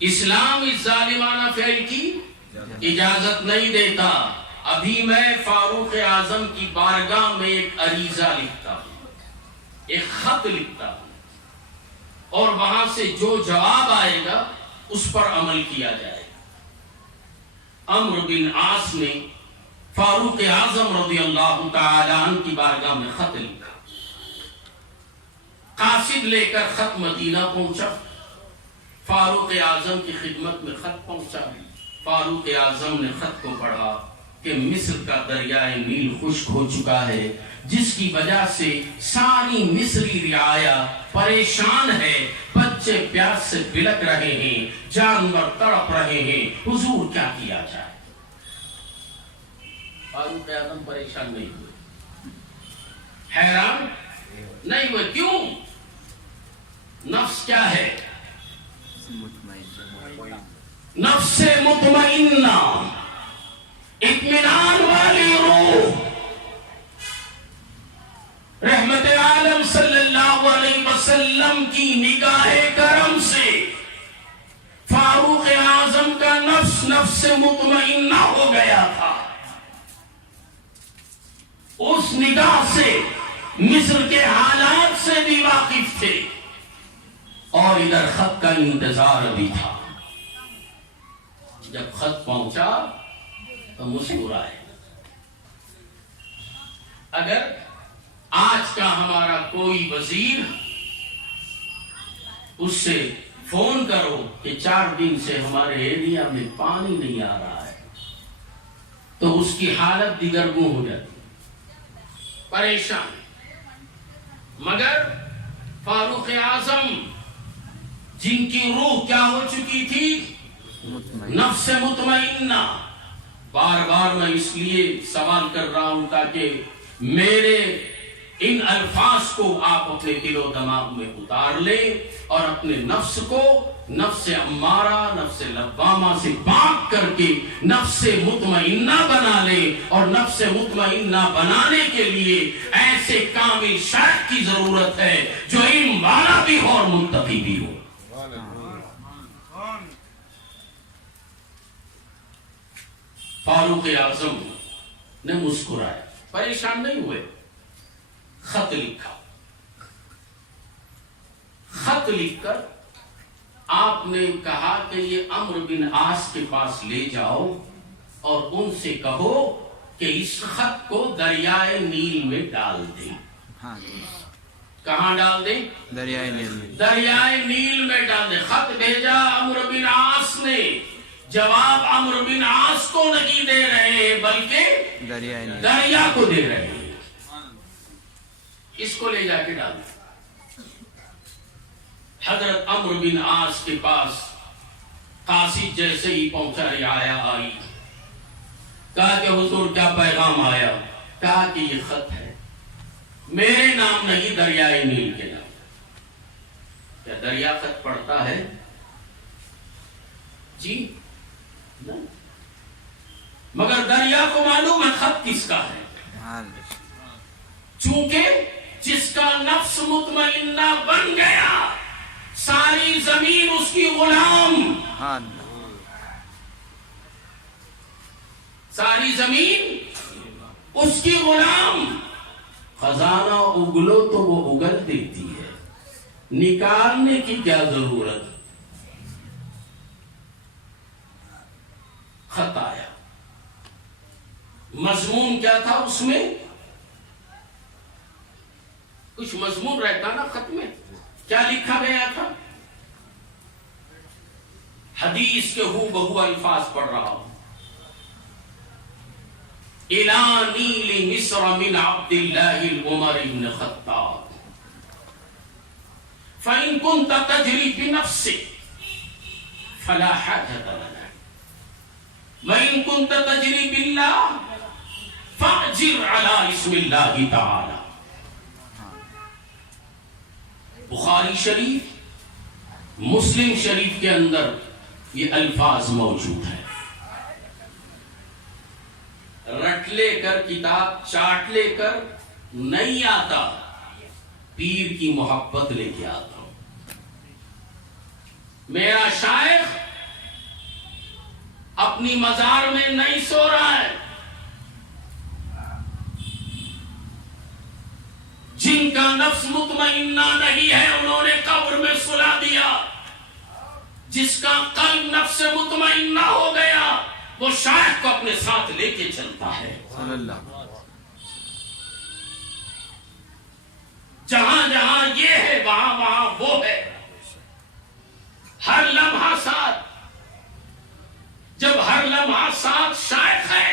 اسلام اس ظالمانہ فعل کی اجازت نہیں دیتا. ابھی میں فاروق اعظم کی بارگاہ میں ایک عریضہ لکھتا ہوں, ایک خط لکھتا ہوں, اور وہاں سے جو جواب آئے گا اس پر عمل کیا جائے گا. عمرو بن عاص نے فاروق اعظم رضی اللہ تعالی عنہ کی بارگاہ میں خط لکھا. قاصد لے کر خط مدینہ پہنچا. فاروق اعظم کی خدمت میں خط پہنچا. فاروق اعظم نے خط کو پڑھا کہ مصر کا دریائے نیل خشک ہو چکا ہے, جس کی وجہ سے ساری مصری رعایا پریشان ہے, بچے پیاس سے بلک رہے ہیں, جانور تڑپ رہے ہیں, حضور کیا کیا جائے. فاروق اعظم پریشان نہیں ہوئے, حیران نہیں ہوئے. کیوں؟ نفس کیا ہے؟ نفس مطمئنہ, اطمینان والی روح. رحمت عالم صلی اللہ علیہ وسلم کی نگاہ کرم سے فاروق اعظم کا نفس نفس مطمئنہ ہو گیا تھا. اس نگاہ سے مصر کے حالات سے بھی واقف تھے, اور ادھر خط کا انتظار بھی تھا. جب خط پہنچا تو مسکرائے. اگر آج کا ہمارا کوئی وزیر, اس سے فون کرو کہ 4 دن سے ہمارے ایریا میں پانی نہیں آ رہا ہے, تو اس کی حالت دیگر گوں ہو جاتی, پریشان. مگر فاروق اعظم جن کی روح کیا ہو چکی تھی؟ نفس مطمئنہ. بار بار میں اس لیے سوال کر رہا ہوں تاکہ میرے ان الفاظ کو آپ اپنے دل و دماغ میں اتار لیں, اور اپنے نفس کو نفس امارہ, نفس لوامہ سے پاک کر کے نفس مطمئنہ بنا لیں. اور نفس مطمئنہ بنانے کے لیے ایسے کامل شیخ کی ضرورت ہے جو علم والا بھی ہو اور منتقی بھی ہو. فاروق اعظم نے مسکرایا, پریشان نہیں ہوئے. خط لکھا. خط لکھ کر آپ نے کہا کہ یہ عمرو بن عاص کے پاس لے جاؤ اور ان سے کہو کہ اس خط کو دریائے نیل میں ڈال دیں. کہاں ڈال دیں؟ دریائے نیل. دریائے نیل میں ڈال دیں. خط بھیجا عمرو بن عاص نے. جواب عمرو بن عاص کو نہیں دے رہے ہیں بلکہ دریا کو دے رہے ہیں. اس کو لے جا کے ڈال دیں. حضرت عمرو بن عاص کے پاس قاصد جیسے ہی پہنچا, رعایا آئی. کہا کہ حضور کیا پیغام آیا؟ کہا کہ یہ خط ہے, میرے نام نہیں دریائے نیل کے نام. کیا دریا خط پڑھتا ہے؟ جی نہیں. مگر دریا کو معلوم ہے خط کس کا ہے, چونکہ جس کا نفس مطمئنہ بن گیا ساری زمین اس کی غلام. ساری زمین اس کی غلام. خزانہ اگلو تو وہ اگل دیتی ہے, نکالنے کی کیا ضرورت. خط آیا. مضمون کیا تھا اس میں؟ کچھ مضمون رہتا نا خط میں. کیا لکھا گیا تھا؟ حدیث کے ہو بہو الفاظ پڑھ رہا ہوں. الى نیل مصر من عبد اللہ عمر بن خطاب فإن كنت تجري بنفسك فلا حاجة لنا وإن كنت تجري بالله فأجر على اسم الله تعالى. بخاری شریف مسلم شریف کے اندر یہ الفاظ موجود ہیں. رٹ لے کر کتاب چاٹ لے کر نہیں آتا, پیر کی محبت لے کے آتا ہوں. میرا شیخ اپنی مزار میں نہیں سو رہا ہے. جن کا نفس مطمئنہ نہیں ہے انہوں نے قبر میں سلا دیا. جس کا قلب نفس مطمئنہ ہو گیا وہ شیخ کو اپنے ساتھ لے کے چلتا ہے. جہاں جہاں یہ ہے وہاں وہاں وہ ہے. ہر لمحہ ساتھ. جب ہر لمحہ ساتھ شیخ ہے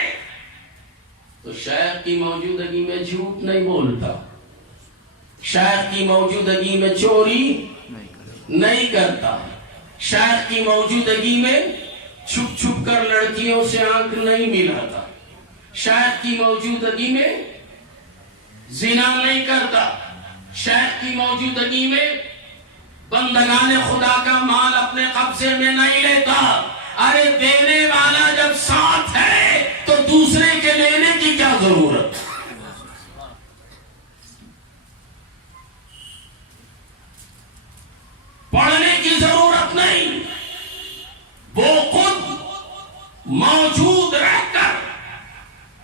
تو شیخ کی موجودگی میں جھوٹ نہیں بولتا. شیخ کی موجودگی میں چوری نہیں کرتا. شیخ کی موجودگی میں چھپ چھپ کر لڑکیوں سے آنکھ نہیں ملاتا. شیخ کی موجودگی میں زنا نہیں کرتا. شیخ کی موجودگی میں بندگان خدا کا مال اپنے قبضے میں نہیں لیتا. ارے دینے والا جب ساتھ ہے تو دوسرے کے لینے کی کیا ضرورت؟ پڑھنے کی ضرورت نہیں. وہ خود موجود رہ کر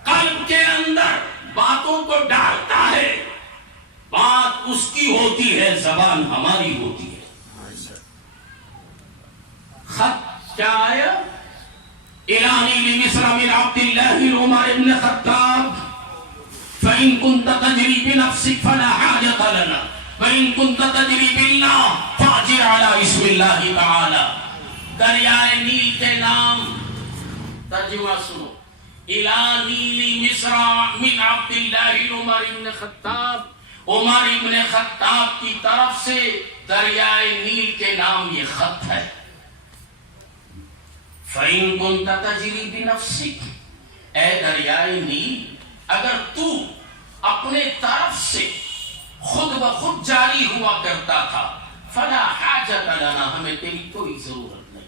قلب کے اندر باتوں کو ڈالتا ہے. بات اس کی ہوتی ہے, زبان ہماری ہوتی ہے. خط کیا آیا؟ الہی لمصر من عبد اللہ عمر ابن خطاب فإن كنت تجري بنفسك فلا حاجة لنا وإن كنت تجري بالله فاجر على اسم اللہ تعالی. دریائے نیل کے نام ترجمہ سنو. الہ نیل مصر من عبد اللہ عمر ابن خطاب. عمر ابن خطاب کی طرف سے دریائے نیل کے نام یہ خط ہے. فَإِن كُنْتَ تَجْرِي بِنَفْسِكَ, اے دریائے نیل اگر تو اپنے طرف سے خود بخود جاری ہوا کرتا تھا, فَلَا حَاجَةَ لَنَا, ہمیں تیری کوئی ضرورت نہیں.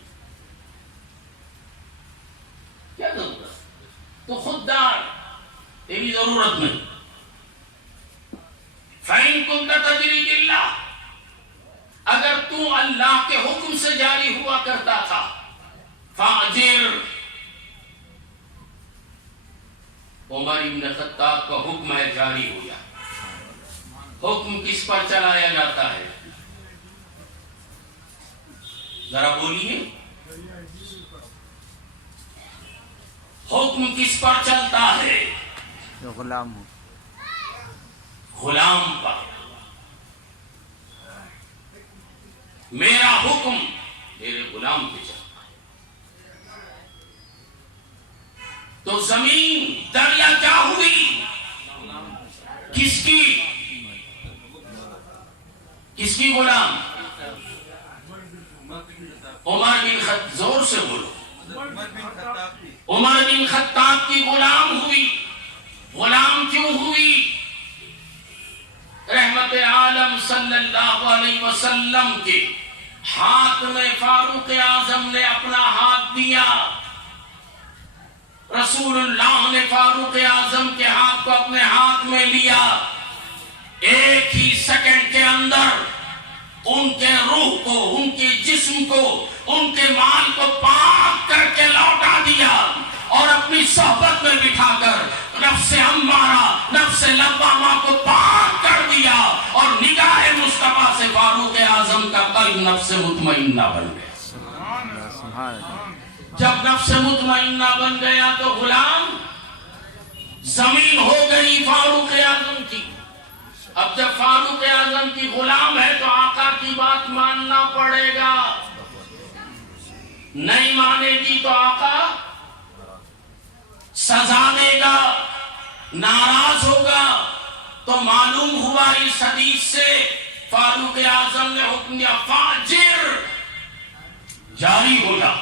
کیا ضرورت؟ تو خوددار, تیری ضرورت نہیں. فَإِن كُنْتَ تَجْرِي بِاللَّهِ, اگر تو اللہ کے حکم سے جاری ہوا کرتا تھا, فاجر, عمر ابن خطاب کا حکم ہے جاری ہو جا. حکم کس پر چلایا جاتا ہے؟ ذرا بولیے, حکم کس پر چلتا ہے؟ غلام ہوں. غلام پر. میرا حکم میرے غلام پہ چلتا ہے. تو زمین دریا کیا ہوئی؟ کس کی؟ کس کی غلام؟ عمر بن خطاب. زور سے بولو. عمر بن خطاب کی غلام ہوئی. غلام کیوں ہوئی؟ رحمت عالم صلی اللہ علیہ وسلم کے ہاتھ میں فاروق اعظم نے اپنا ہاتھ دیا. رسول اللہ نے فاروق اعظم کے ہاتھ کو اپنے ہاتھ میں لیا. ایک ہی سیکنڈ کے اندر ان کے روح کو, ان کے جسم کو, ان کے مال کو پاک کر کے لوٹا دیا اور اپنی صحبت میں بٹھا کر نفس امارہ, نفس لوامہ کو پاک کر دیا اور نگاہ مصطفیٰ سے فاروق اعظم کا قلب نفس مطمئنہ بن گیا. جب نفس مطمئنہ بن گیا تو غلام زمین ہو گئی فاروق اعظم کی. اب جب فاروق اعظم کی غلام ہے تو آقا کی بات ماننا پڑے گا. نہیں مانے گی تو آقا سزا دے گا, ناراض ہوگا. تو معلوم ہوا اس حدیث سے فاروق اعظم نے حکم دیا فاجر جاری ہو جا.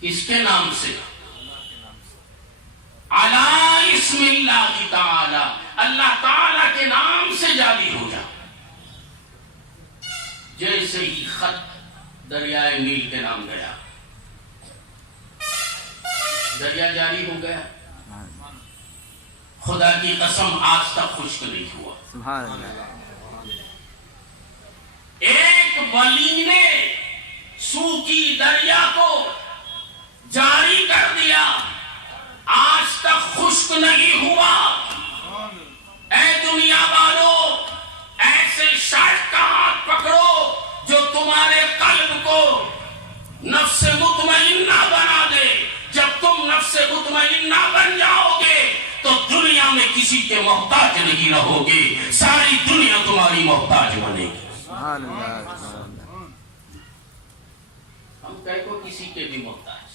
کس کے نام سے؟ علی اسم اللہ تعالی, اللہ تعالی کے نام سے جاری ہو جا. جیسے ہی خط دریائے نیل کے نام گیا, دریا جاری ہو گیا. خدا کی قسم آج تک خشک نہیں ہوا. سبحان اللہ. ایک ولی نے سوکی دریا کو جاری کر دیا، آج تک خشک نہیں ہوا۔ اے دنیا والو، ایسے شاعر کا ہاتھ پکڑو جو تمہارے قلب کو نفس مطمئنہ بنا دے۔ جب تم نفس مطمئنہ بن جاؤ گے تو دنیا میں کسی کے محتاج نہیں رہو گے، ساری دنیا تمہاری محتاج بنے گی۔ سبحان اللہ، سبحان اللہ۔ ہم کہیں کو کسی کے بھی محتاج